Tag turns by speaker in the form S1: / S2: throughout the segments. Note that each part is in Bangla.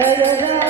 S1: जय राम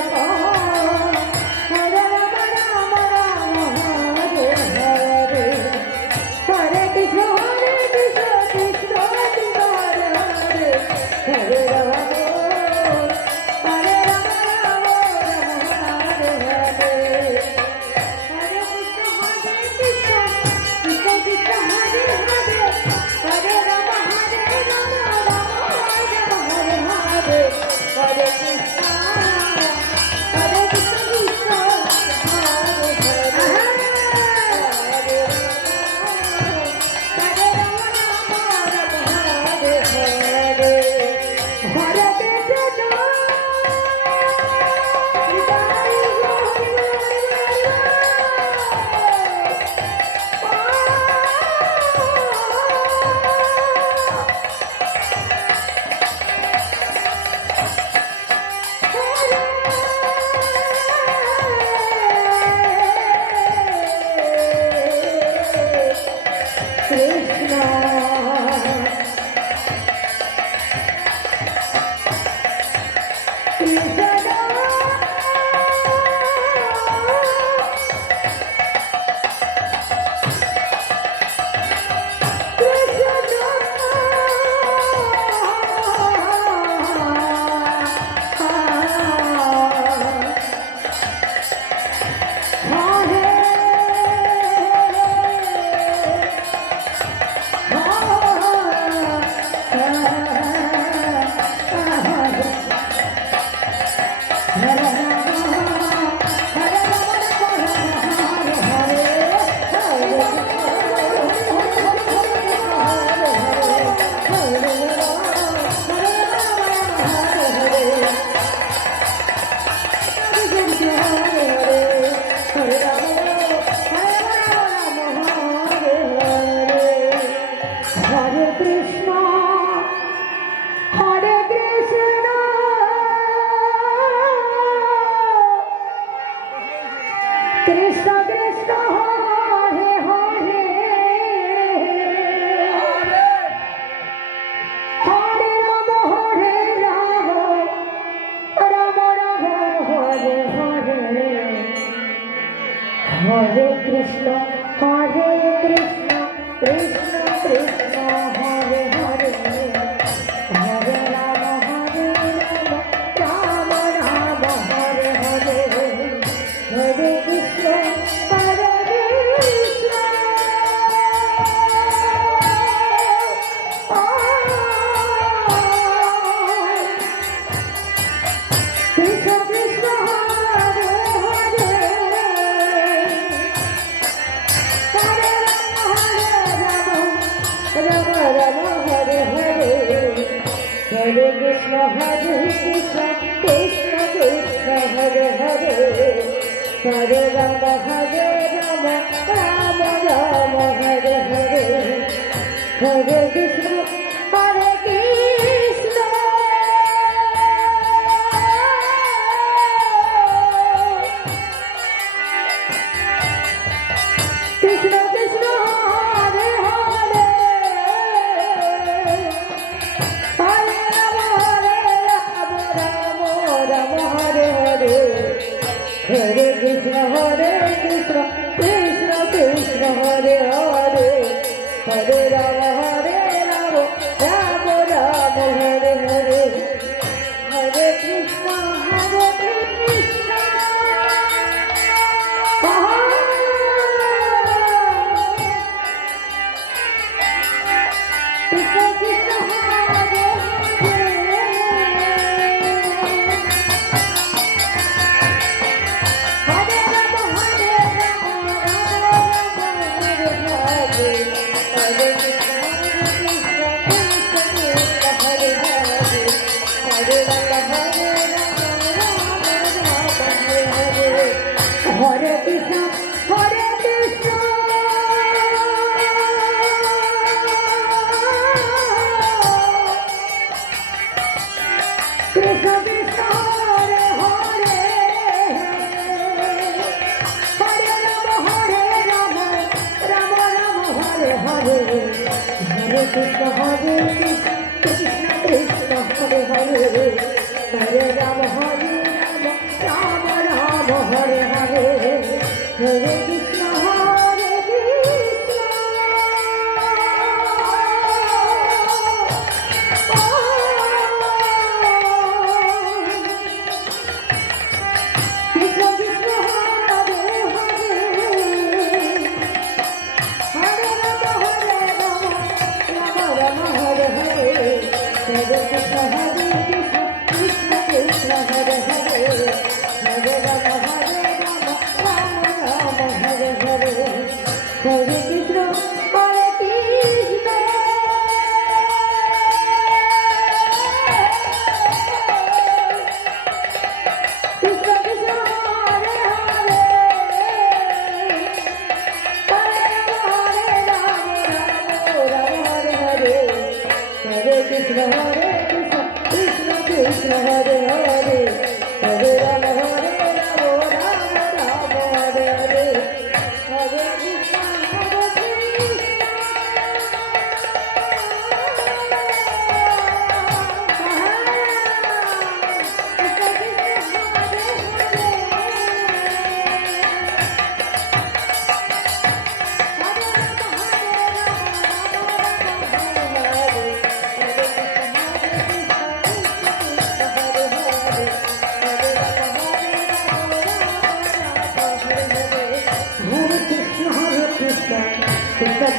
S1: Hare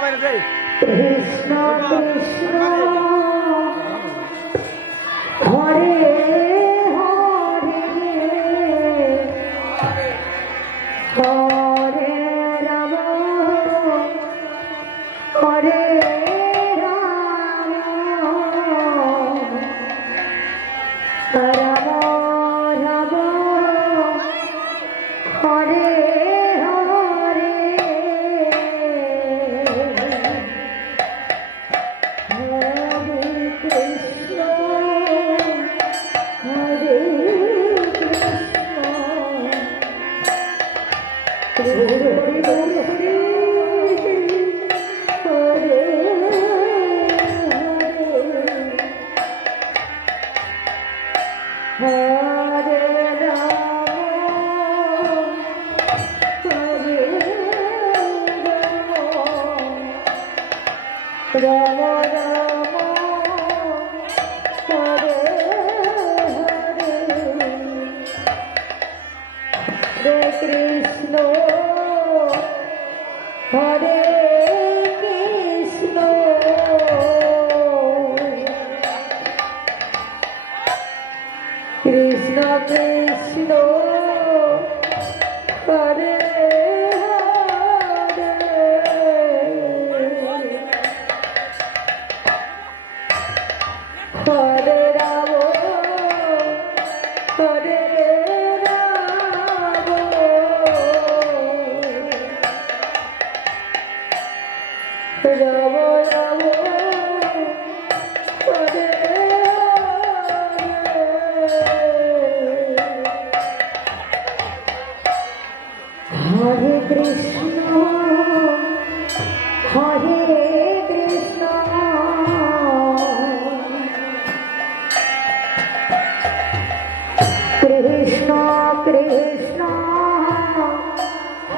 S1: বাইরে যাই কৃষ্ণ কৃষ্ণ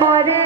S1: হরে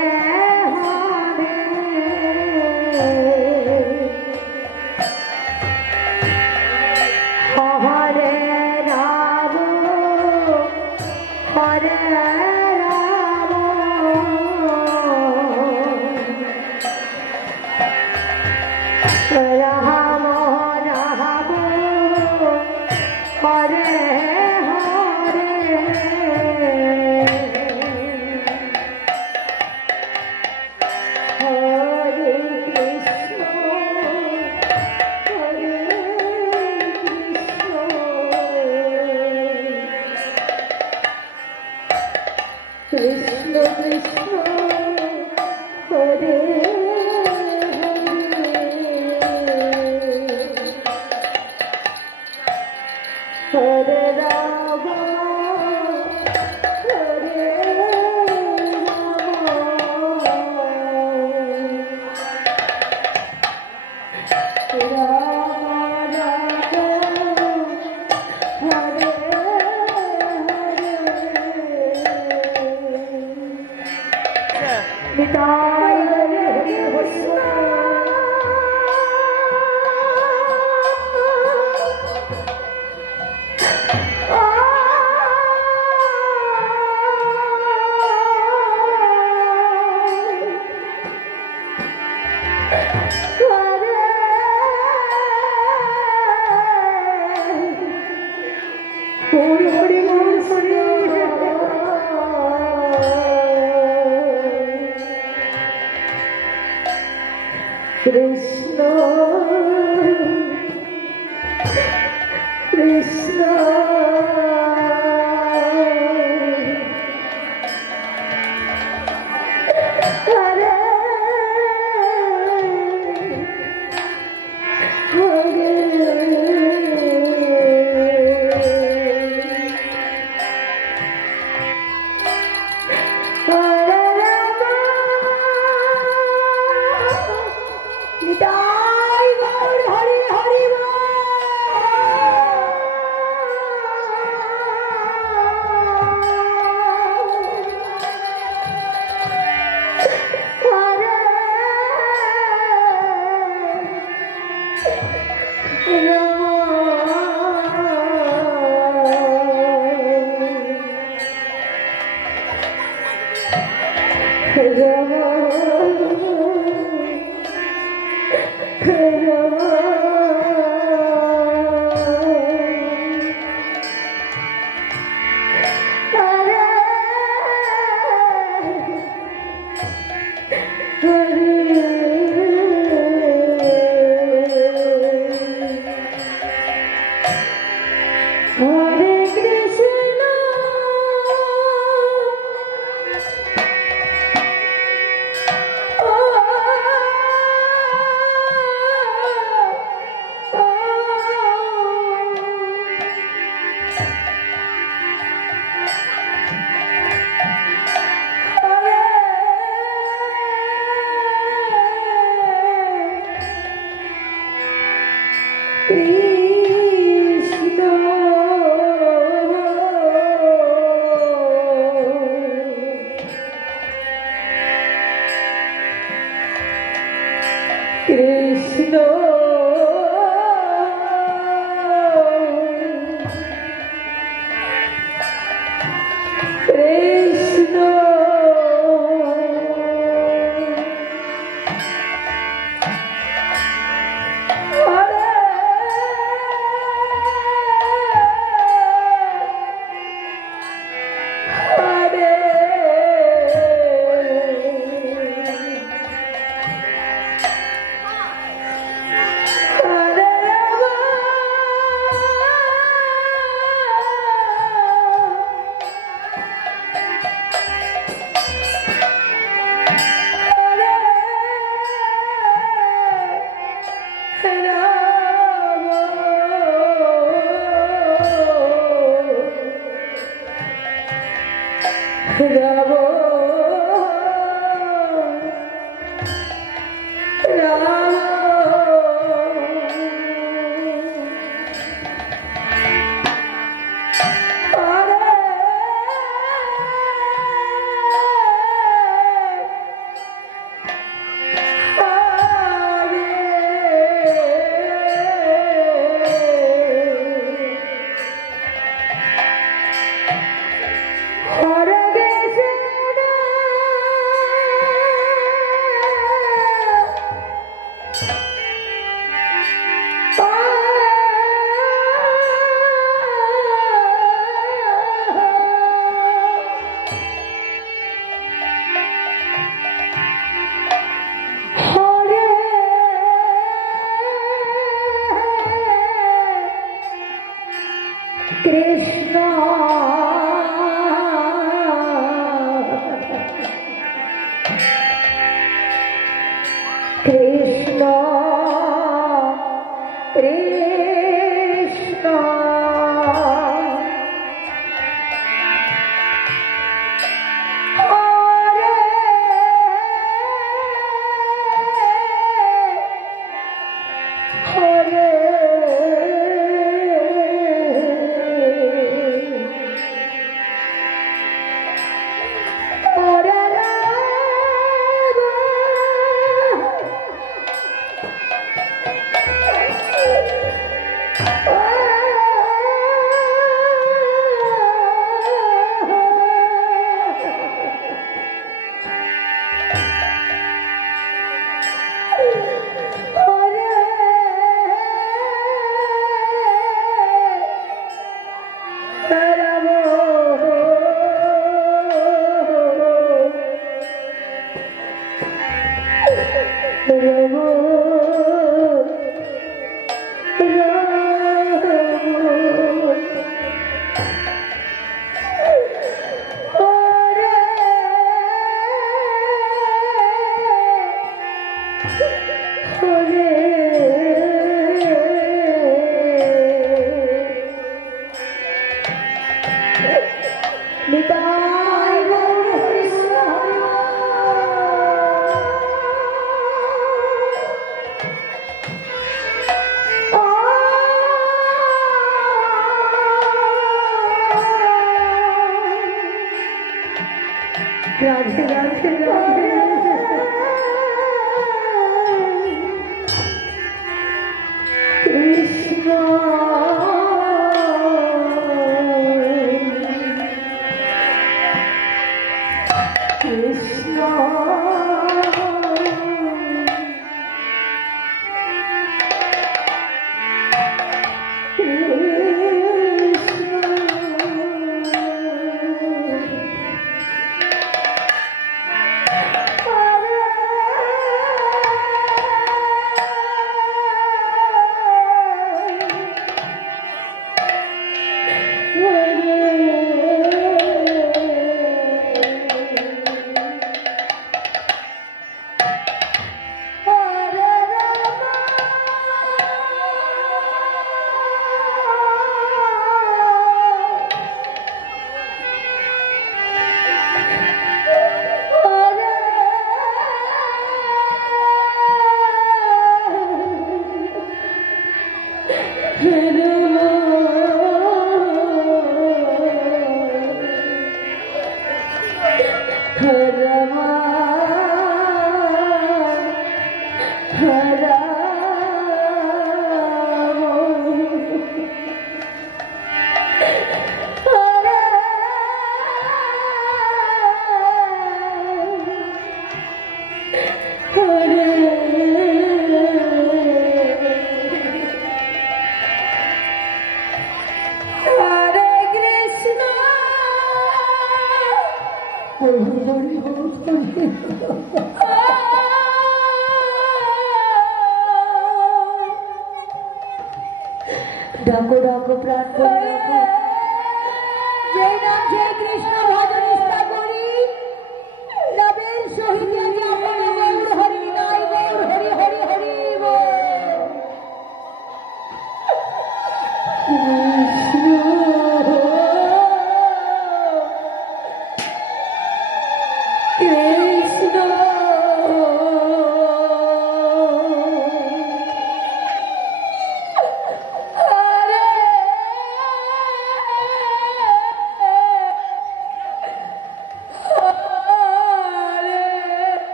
S1: 每天都会 aprende.